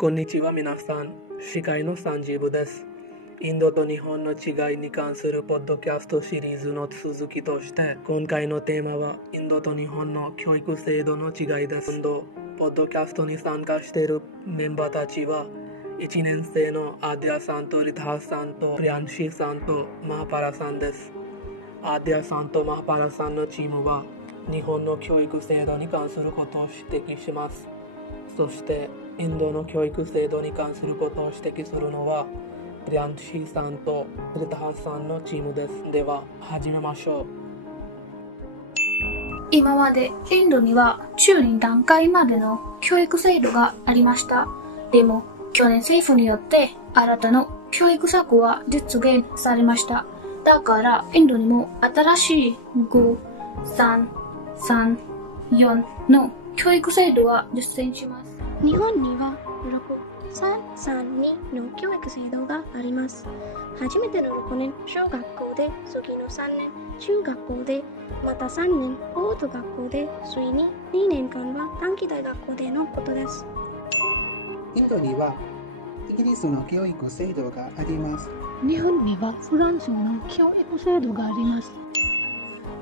こんにちは皆さん、司会のサンジーブです。インドと日本の違いに関するポッドキャストシリーズの続きとして、今回のテーマはインドと日本の教育制度の違いです。ポッドキャストに参加しているメンバーたちは、1年生のアディアさんとリタハさんとプリアンシーさんとマハパラさんです。アディアさんとマハパラさんのチームは、日本の教育制度に関することを指摘します。そしてインドの教育制度に関することを指摘するのはプリアンシーさんとプリタハさんのチームです。では始めましょう。今までインドには中2段階までの教育制度がありました。でも去年政府によって新たな教育策は実現されました。だからインドにも新しい5、3、3、4の教育制度は実践します。日本には6、3、3、2の教育制度があります。初めての6年小学校で、次の3年中学校で、また3年高等学校で、ついに2年間は短期大学校でのことです。インドにはイギリスの教育制度があります。日本にはフランスの教育制度があります。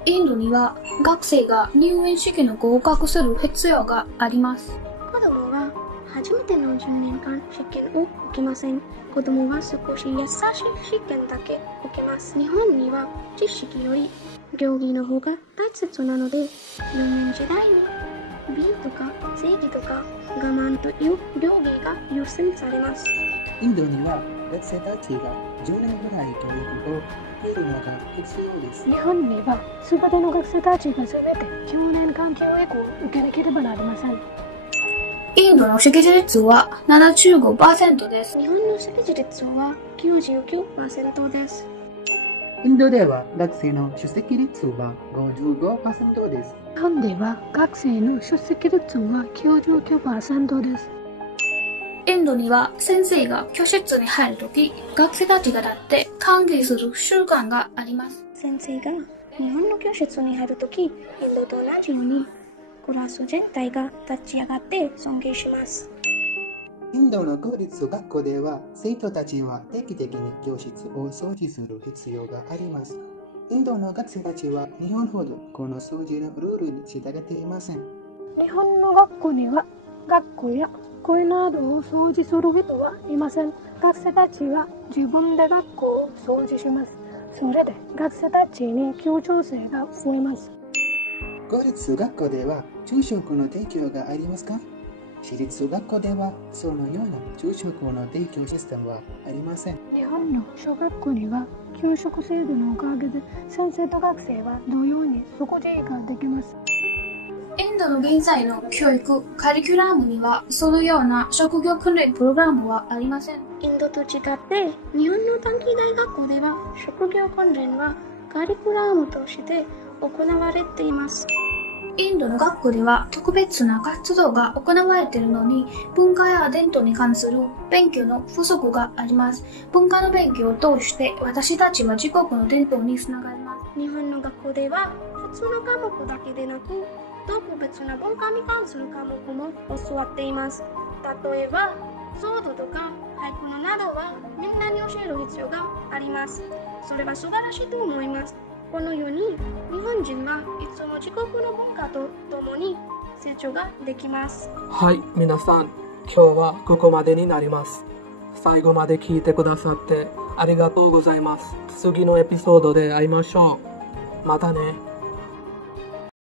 インドには学生が入園式の合格する必要があります。子供は初めての10年間試験を受けません。子供は少し優しい試験だけ受けます。日本には知識より行儀の方が大切なので、4年時代に美とか正義とか我慢という行儀が優先されます。インドには学生たちが10年ぐらい教育を受けるのが必要です。日本には全ての学生たちが全て9年間教育を受けなければなりません。インドの識字率は 75% です。日本の識字率は 99% です。インドでは学生の出席率は 55% です。日本では学生の出席率は 99% です。インドには先生が教室に入るとき、学生たちが立って歓迎する習慣があります。先生が日本の教室に入るとき、インドと同じようにクラス全体が立ち上がって尊敬します。インドの公立学校では生徒たちは定期的に教室を掃除する必要があります。インドの学生たちは日本ほどこの掃除のルールに従っていません。日本の学校には学校や校などを掃除する人はいません。学生たちは自分で学校を掃除します。それで学生たちに協調性が増えます。公立学校では昼食の提供がありますか？私立学校ではそのような昼食の提供システムはありません。日本の小学校には給食制度のおかげで先生と学生は同様に食事ができます。インドの現在の教育カリキュラムにはそのような職業訓練プログラムはありません。インドと違って日本の短期大学校では職業訓練はカリキュラムとして行われています。インドの学校では特別な活動が行われているのに、文化や伝統に関する勉強の不足があります。文化の勉強を通して私たちは自国の伝統につながります。日本の学校では普通の科目だけでなく、特別な文化に関する科目も教わっています。例えば、ソードとか俳句のなどはみんなに教える必要があります。それは素晴らしいと思います。このように日本人はいつも自国の文化と共に成長ができます。はい、皆さん、今日はここまでになります。最後まで聞いてくださってありがとうございます。次のエピソードで会いましょう。またね。